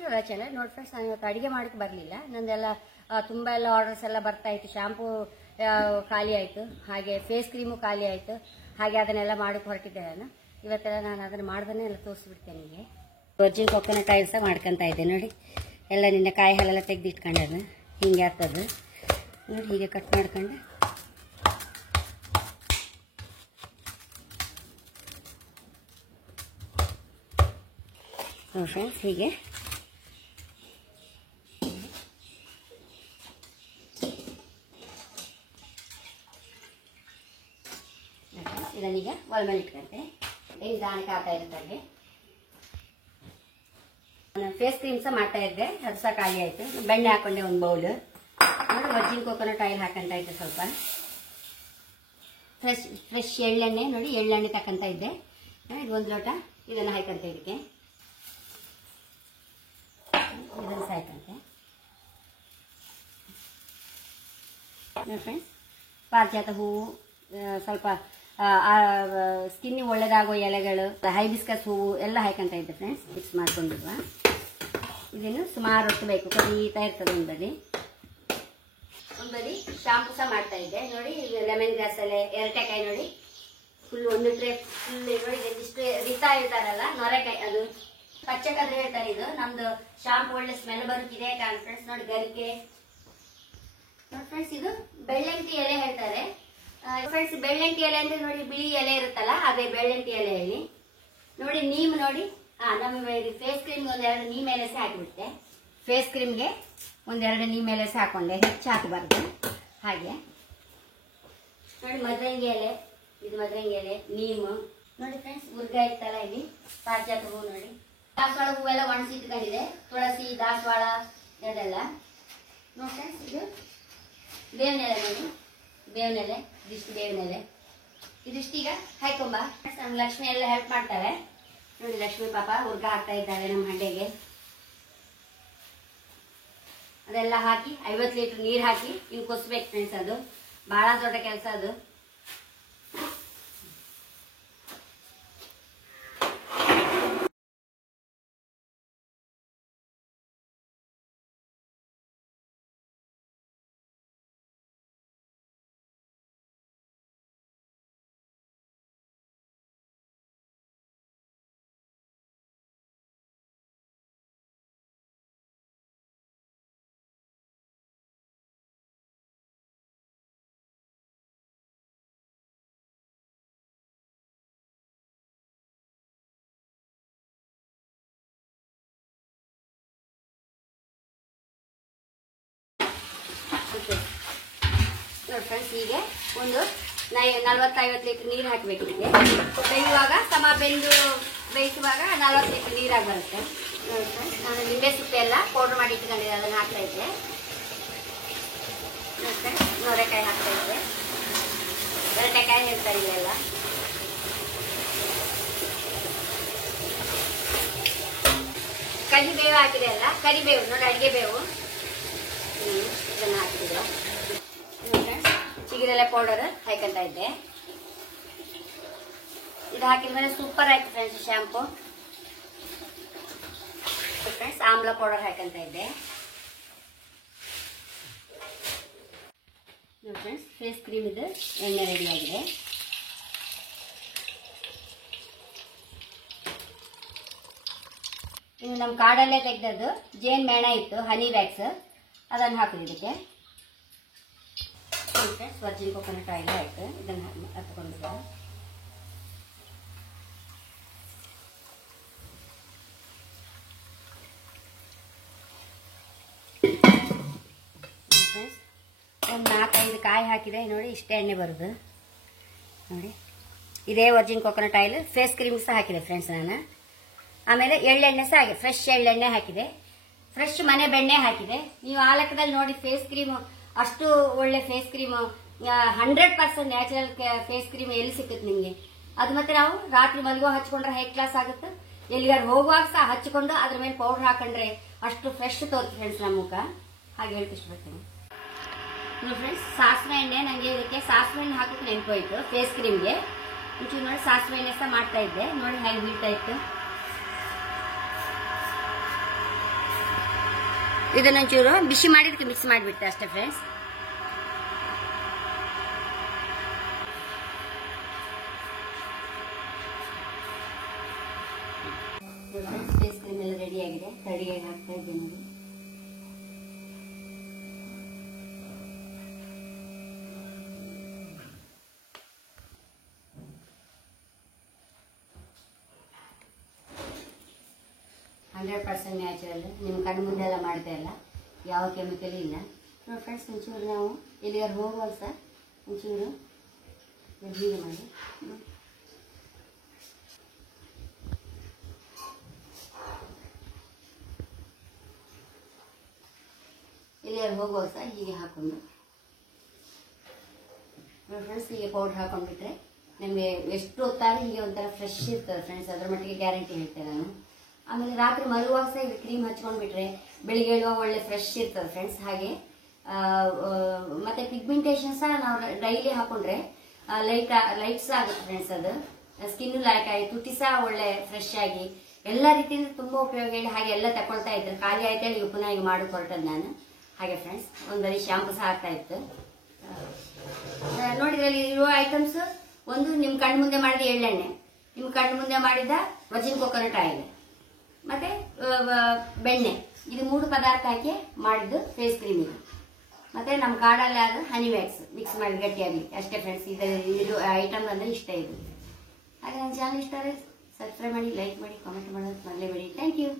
To ರಚನೆ. ನೋಡಿ friends, ನಾನು ಇವತ್ತು ಅಡುಗೆ ಮಾಡೋಕ್ಕೆ ಬರಲಿಲ್ಲ. ನಂದೆಲ್ಲ ತುಂಬ ಎಲ್ಲ ಆರ್ಡರ್ಸ್ ಎಲ್ಲ ಬರ್ತಾ ಇತ್ತು. ಶಾಂಪೂ ಖಾಲಿ ಆಯಿತು, ಹಾಗೆ ಫೇಸ್ ಕ್ರೀಮು ಖಾಲಿ ಆಯಿತು. ಹಾಗೆ ಅದನ್ನೆಲ್ಲ ಮಾಡೋಕ್ಕೆ ಹೊರಟಿದ್ದೆ ನಾನು. ಇವತ್ತೆಲ್ಲ ನಾನು ಅದನ್ನು ಮಾಡ್ದನ್ನೇ ಎಲ್ಲ ತೋರಿಸ್ಬಿಡ್ತೇನೆ ನಿಮಗೆ. ವರ್ಜಿನ್ ಕೊಕೊನಟ್ ಆಯಿಲ್ ಸಹ ಮಾಡ್ಕೊತಾ ಇದ್ದೆ ನೋಡಿ. ಎಲ್ಲ ನಿನ್ನೆ ಕಾಯಿ ಹಾಲೆಲ್ಲ ತೆಗೆದಿಟ್ಕೊಂಡದು ಹಿಂಗೆ ಆಗ್ತದೆ ನೋಡಿ. ಹೀಗೆ ಕಟ್ ಮಾಡ್ಕೊಂಡು ಫ್ರೆಂಡ್ಸ್ ಹೀಗೆ ಇದನ್ನೀಗ ಒಲೆ ಮೇಲೆ ಇಟ್ಕೊಂತೆ. ದಾಣಕ್ಕೆ ಆಗ್ತಾ ಇರುತ್ತೆ. ನಾನು ಫೇಸ್ ಕ್ರೀಮ್ ಸಹ ಮಾಡ್ತಾ ಇದ್ದೆ, ಅದು ಸಹ ಖಾಲಿ ಆಯಿತು. ಬೆಣ್ಣೆ ಹಾಕೊಂಡೆ ಒಂದು ಬೌಲ್ ನೋಡಿ. ವರ್ಜಿನ್ ಕೊಕೊನಟ್ ಆಯಿಲ್ ಹಾಕೊಂತ ಇದ್ದೆ. ಸ್ವಲ್ಪ ಫ್ರೆಶ್ ಎಳ್ಳೆಣ್ಣೆ ನೋಡಿ, ಎಳ್ಳೆಣ್ಣೆ ತಕ್ಕಂತ ಇದ್ದೆ. ಇದು 1 ಲೋಟ ಇದನ್ನು ಹಾಕಂತ ಇದಕ್ಕೆ. ಇದನ್ನು ಸಹ ಹಾಕಂತೆ ನೋಡಿ ಫ್ರೆಂಡ್ಸ್. ಪಾರಿಜಾತ ಹೂವು, ಸ್ವಲ್ಪ ಸ್ಕಿನ್ನಿಗೆ ಒಳ್ಳೆದಾಗೋ ಎಲೆಗಳು, ಹೈಬಿಸ್ಕಸ್ ಹೂವು ಎಲ್ಲ ಹಾಕಂತ ಇದ್ದೆ ಫ್ರೆಂಡ್ಸ್. ಮಿಕ್ಸ್ ಮಾಡ್ಕೊಂಡಿರುವ ಇದನ್ನು ಸುಮಾರು ಹೊತ್ತು ಬೇಕು, ಕೊರೀತಾ ಇರ್ತದೆ. ಒಂದು ಬದಿ ಶಾಂಪು ಸಹ ಮಾಡ್ತಾ ಇದ್ದೆ ನೋಡಿ. ಲೆಮನ್ ಗ್ರಾಸ್ ಎಲೆ, ಎರಟೆಕಾಯಿ ನೋಡಿ, ಫುಲ್ 1 ಟ್ರೇ ಫುಲ್ ನೋಡಿ. ಇದಿಷ್ಟು ರಿತಾ ಇರ್ತಾರಲ್ಲ, ನೊರೆಕಾಯಿ, ಅದು ಪಚ್ಚೆ ಕಲ್ಲು ಹೇಳ್ತಾರೆ. ಇದು ನಮ್ದು ಶಾಂಪು ಒಳ್ಳೆ ಸ್ಮೆಲ್ ಬರುತ್ತಿದೆ ಫ್ರೆಂಡ್ಸ್ ನೋಡಿ. ಗರಿಕೆ ನೋಡಿ ಫ್ರೆಂಡ್ಸ್, ಇದು ಬೆಳ್ಳಂಟಿ ಎಲೆ ಹೇಳ್ತಾರೆ ಫ್ರೆಂಡ್ಸ್. ಬೆಳ್ಳಂಟಿ ಎಲೆ ಅಂದ್ರೆ ನೋಡಿ, ಬಿಳಿ ಎಲೆ ಇರುತ್ತಲ್ಲ, ಅದೇ ಬೆಳ್ಳಂಟಿ ಎಲೆ ಹೇಳಿ ನೋಡಿ. ನೀಮ್ ನೋಡಿ, ನಮ್ಮ ಫೇಸ್ ಕ್ರೀಮ್ 1-2 ನೀಮ್ ಎಲೆ ಸಹ ಹಾಕಿಬಿಟ್ಟೆ. ಫೇಸ್ ಕ್ರೀಮ್ಗೆ 1-2 ನೀಮ್ ಎಲೆ ಸಹ ಹಾಕೊಂಡೆ, ಹೆಚ್ಚು ಹಾಕಬಾರ್ದು. ಹಾಗೆ ನೋಡಿ, ಮದ್ರಂಗಿ ಎಲೆ, ಇದು ಮದ್ರಂಗಿ ಎಲೆ, ನೀಮು ನೋಡಿ ಫ್ರೆಂಡ್ಸ್. ಉರ್ಗ ಇತ್ತಲ್ಲ ಇಲ್ಲಿ, ಪಾರಿಜಾತ ಹೂವು ನೋಡಿ. ದಾಸವಾಳ ಹೂವೆಲ್ಲ ಒಣಸಿ ಇಟ್ಕೊಂಡಿದೆ. ತುಳಸಿ, ದಾಸವಾಳ ಇದೆಲ್ಲ ನೋಡಿ ಫ್ರೆಂಡ್ಸ್. ಇದು ಬೇವಿನ ಎಲೆ ನೋಡಿ, ಬೇವಿನ ಎಲೆ, ಇದಿಷ್ಟು ಬೇವಿನ ಎಲೆ. ಇದಿಷ್ಟೀಗ ಹಾಕೊಂಬ. ನಮ್ಮ ಲಕ್ಷ್ಮಿ ಎಲ್ಲ ಹೆಲ್ಪ್ ಮಾಡ್ತಾಳೆ ನೋಡಿ. ಲಕ್ಷ್ಮಿ ಪಾಪ ಹುರ್ಗ ಹಾಕ್ತಾ ಇದ್ದಾಳೆ ನಮ್ಮ ಹಂಡೆಗೆ. ಅದೆಲ್ಲ ಹಾಕಿ 50 ಲೀಟರ್ ನೀರು ಹಾಕಿ ಹಿಂಗೆ ಕೊಸ್ಬೇಕು ಫ್ರೆಂಡ್ಸ್. ಅದು ಬಹಳ ದೊಡ್ಡ ಕೆಲಸ ಅದು. ನೋಡಿ ಫ್ರೆಂಡ್ಸ್, ಹೀಗೆ ಒಂದು 40-50 ಲೀಟರ್ ನೀರು ಹಾಕಬೇಕು. ಇದಕ್ಕೆ ಬೇಯುವಾಗ ಬೇಯಿಸುವಾಗ 40 ಲೀಟರ್ ನೀರಾಗಿ ಬರುತ್ತೆ ನೋಡಿ ಫ್ರೆಂಡ್ಸ್. ನಾನು ನಿಂಬೆ ಸಿಪ್ಪೆ ಎಲ್ಲ ಪೌಡರ್ ಮಾಡಿ ಇಟ್ಕೊಂಡಿದ್ದೆ, ಅದನ್ನು ಹಾಕ್ತಾ ಇದ್ದೆ ನೋಡಿ ಫ್ರೆಂಡ್ಸ್. ನೊರೆಕಾಯಿ ಹಾಕ್ತಾ ಇದ್ದೆ, ಎರಟೆಕಾಯಿ ಹೇಳ್ತಾರೆ ಇಲ್ಲೆಲ್ಲ. ಕರಿಬೇವು ಹಾಕಿದೆ ಅಲ್ಲ, ಕರಿಬೇವು ನೋಡಿ, ಅಡಿಗೆ ಬೇವು, ಇದನ್ನು ಹಾಕಿದ್ರು. ಚಿಗುರೆಲೆ ಪೌಡರ್ ಹಾಕಂತ ಇದ್ದೆ. ಇದು ಹಾಕಿದ್ಮೇಲೆ ಸೂಪರ್ ಆಯ್ತು ಫ್ರೆಂಡ್ಸ್ ಶಾಂಪು. ಫ್ರೆಂಡ್ಸ್, ಆಮ್ಲ ಪೌಡರ್ ಹಾಕಂತ ಇದ್ದೆ ನೋಡಿ ಫ್ರೆಂಡ್ಸ್. ಫೇಸ್ ಕ್ರೀಮ್ ಇದು ಎಣ್ಣೆ ರೆಡಿ ಆಗಿದೆ. ಇನ್ನು ನಮ್ಮ ಕಾಡಲ್ಲೇ ತೆಗೆದದ್ದು ಜೇನ್ ಮೇಣ ಇತ್ತು, ಹನಿ ವ್ಯಾಕ್ಸ್, ಅದನ್ನು ಹಾಕಿದೆ ಇದಕ್ಕೆ. ಫ್ರೆಂಡ್ಸ್, ವರ್ಜಿನ್ ಕೊಕೊನಟ್ ಆಯಿಲ್ ಆಯಿತು. ಇದನ್ನು ಹತ್ಕೊಂಡಿದ್ದೆ. ಫ್ರೆಂಡ್ಸ್, ಒಂದು 4-5 ಕಾಯಿ ಹಾಕಿದೆ ನೋಡಿ. ಇಷ್ಟೇ ಎಣ್ಣೆ ಬರೋದು ನೋಡಿ. ಇದೇ virgin coconut oil. Face cream ಸಹ ಹಾಕಿದೆ ಫ್ರೆಂಡ್ಸ್ ನಾನು. ಆಮೇಲೆ ಎಳ್ಳೆಣ್ಣೆ ಸಹ ಹಾಕಿದೆ, ಫ್ರೆಶ್ ಎಳ್ಳೆಣ್ಣೆ ಹಾಕಿದೆ, ಫ್ರೆಶ್ ಮನೆ ಬೆಣ್ಣೆ ಹಾಕಿದೆ. ನೀವು ಆ ಲೆಕ್ಕದಲ್ಲಿ ನೋಡಿ, ಫೇಸ್ ಕ್ರೀಮ್ ಅಷ್ಟು ಒಳ್ಳೆ face cream 100% natural face cream ಎಲ್ಲಿ ಸಿಕ್ಕುತ್ತೆ ನಿಮಗೆ? ಅದು ಮತ್ತೆ ನಾವು ರಾತ್ರಿ ಮಲಗೋ ಹಚ್ಕೊಂಡ್ರೆ ಹೈ ಕ್ಲಾಸ್ ಆಗುತ್ತೆ. ಎಲ್ಲಿಗಾರು ಹೋಗುವಾಗ ಸಹ ಹಚ್ಕೊಂಡು ಅದ್ರ ಮೇಲೆ ಪೌಡರ್ ಹಾಕೊಂಡ್ರೆ ಅಷ್ಟು ಫ್ರೆಶ್ ತೋರುತ್ತೆ ಫ್ರೆಂಡ್ಸ್ ನಮ್ಮ ಮುಖ. ಹಾಗೆ ಹೇಳ್ತಿಸ್ಬಿಡ್ತೀನಿ ಫ್ರೆಂಡ್ಸ್. ಸಾಸಿವೆ ಎಣ್ಣೆ, ನನಗೆ ಇದಕ್ಕೆ ಸಾಸಿವೆ ಎಣ್ಣೆ ಹಾಕೋಕೆ ನೆನಪೋಯ್ತು ಫೇಸ್ ಕ್ರೀಮ್ಗೆ. ಒಂಚೂರು ನೋಡಿ ಸಾಸಿವೆ ಎಣ್ಣೆ ಸಹ ಮಾಡ್ತಾ ಇದ್ದೆ ನೋಡಿ, ಹೇಗೆ ಬೀಳ್ತಾ ಇತ್ತು. ಇದನ್ನೊಂಚೂರು ಬಿಸಿ ಮಾಡಿದಕ್ಕೆ ಮಿಕ್ಸ್ ಮಾಡಿಬಿಟ್ಟೆ ಅಷ್ಟೇ ಫ್ರೆಂಡ್ಸ್. ಫೇಸ್ ಕ್ರೀಮ್ ಎಲ್ಲ ರೆಡಿ ಆಗಿದೆ. ಕಡಿಗೆ ಹಾಕ್ತಾ ಇದ್ದೇನೆ ನೋಡಿ. %% ನ್ಯಾಚುರಲ್. ನಿಮ್ಮ ಕಣ್ಣು ಮುಂದೆ ಎಲ್ಲ ಮಾಡ್ತಾ ಇಲ್ಲ, ಯಾವ ಕೆಮಿಕಲ್ ಇಲ್ಲ ನೋಡಿ ಫ್ರೆಂಡ್ಸ್. ಒಂಚೂರು ನಾವು ಎಲ್ಲಿಗಾರು ಹೋಗುವಾಗ ಸಹ ಒಂಚೂರು ಹೀಗೆ ಮಾಡಿ ಎಲ್ಲಿಗಾರು ಹೋಗುವಾಗ ಸಹ ಹೀಗೆ ಹಾಕೊಂಡು ನೋಡಿ ಫ್ರೆಂಡ್ಸ್. ಹೀಗೆ ಪೌಡ್ರ್ ಹಾಕೊಂಡ್ಬಿಟ್ರೆ ನಮಗೆ ಎಷ್ಟು ಹೊತ್ತಾದ್ರೂ ಹೀಗೆ ಒಂಥರ ಫ್ರೆಶ್ ಇರ್ತದೆ ಫ್ರೆಂಡ್ಸ್. ಅದ್ರ ಮಟ್ಟಿಗೆ ಗ್ಯಾರಂಟಿ ಹೇಳ್ತೇನೆ ನಾನು. ಆಮೇಲೆ ರಾತ್ರಿ ಮಲಗುವಾಗ ಸಹ ಇದು ಕ್ರೀಮ್ ಹಚ್ಕೊಂಡ್ಬಿಟ್ರೆ ಬೆಳಿಗ್ಗೆ ಹೇಳುವಾಗ ಒಳ್ಳೆ ಫ್ರೆಶ್ ಇರ್ತದೆ ಫ್ರೆಂಡ್ಸ್. ಹಾಗೆ ಮತ್ತೆ ಪಿಗ್ಮೆಂಟೇಷನ್ ಸಹ ನಾವು ಡೈಲಿ ಹಾಕೊಂಡ್ರೆ ಲೈಟ್ಸ್ ಆಗುತ್ತೆ ಫ್ರೆಂಡ್ಸ್. ಅದು ಸ್ಕಿನ್ ಲೈಕ್ ಆಗಿ ತುಟಿ ಸಹ ಒಳ್ಳೆ ಫ್ರೆಶ್ ಆಗಿ ಎಲ್ಲ ರೀತಿಯಿಂದ ತುಂಬಾ ಉಪಯೋಗ ಹೇಳಿ ಹಾಗೆ ಎಲ್ಲ ತಕೊಳ್ತಾ ಇದ್ರು. ಖಾಲಿ ಆಯ್ತು ಈಗ ಪುನಃ ಈಗ ಮಾಡಿ ಹೊರಟದ್ದು ನಾನು. ಹಾಗೆ ಫ್ರೆಂಡ್ಸ್ ಒಂದು ಬರೀ ಶಾಂಪು ಸಹ ಆಗ್ತಾ ಇತ್ತು ನೋಡಿ. ಇದರಲ್ಲಿ ಇರುವ ಐಟಮ್ಸ್ ಒಂದು ನಿಮ್ಮ ಕಣ್ಣು ಮುಂದೆ ಮಾಡಿದ ಎಳ್ಳೆಣ್ಣೆ, ನಿಮ್ಮ ಕಣ್ಣು ಮುಂದೆ ಮಾಡಿದ ವರ್ಜಿನ್ ಕೊಕೊನಟ್ ಆಯಿಲ್ ಮತ್ತೆ ಬೆಣ್ಣೆ, ಇದು 3 ಪದಾರ್ಥ ಹಾಕಿ ಮಾಡಿದ್ದು ಫೇಸ್ ಕ್ರೀಮ್ ಇದು. ಮತ್ತೆ ನಮ್ಮ ಕಾಡಲ್ಲಿ ಆದ ಹನಿ ವ್ಯಾಕ್ಸ್ ಮಿಕ್ಸ್ ಮಾಡಿ ಗಟ್ಟಿಯಾಗಿ ಅಷ್ಟೇ ಫ್ರೆಂಡ್ಸ್. ಇದು ಐಟಮ್ ಅಂದ್ರೆ ಇಷ್ಟ ಇದು. ಹಾಗೆ ನನ್ನ ಚಾನಲ್ ಇಷ್ಟ ಆದರೆ ಸಬ್ಸ್ಕ್ರೈಬ್ ಮಾಡಿ, ಲೈಕ್ ಮಾಡಿ, ಕಾಮೆಂಟ್ ಮಾಡೋದು ಮರಲೇಬೇಡಿ. Thank you.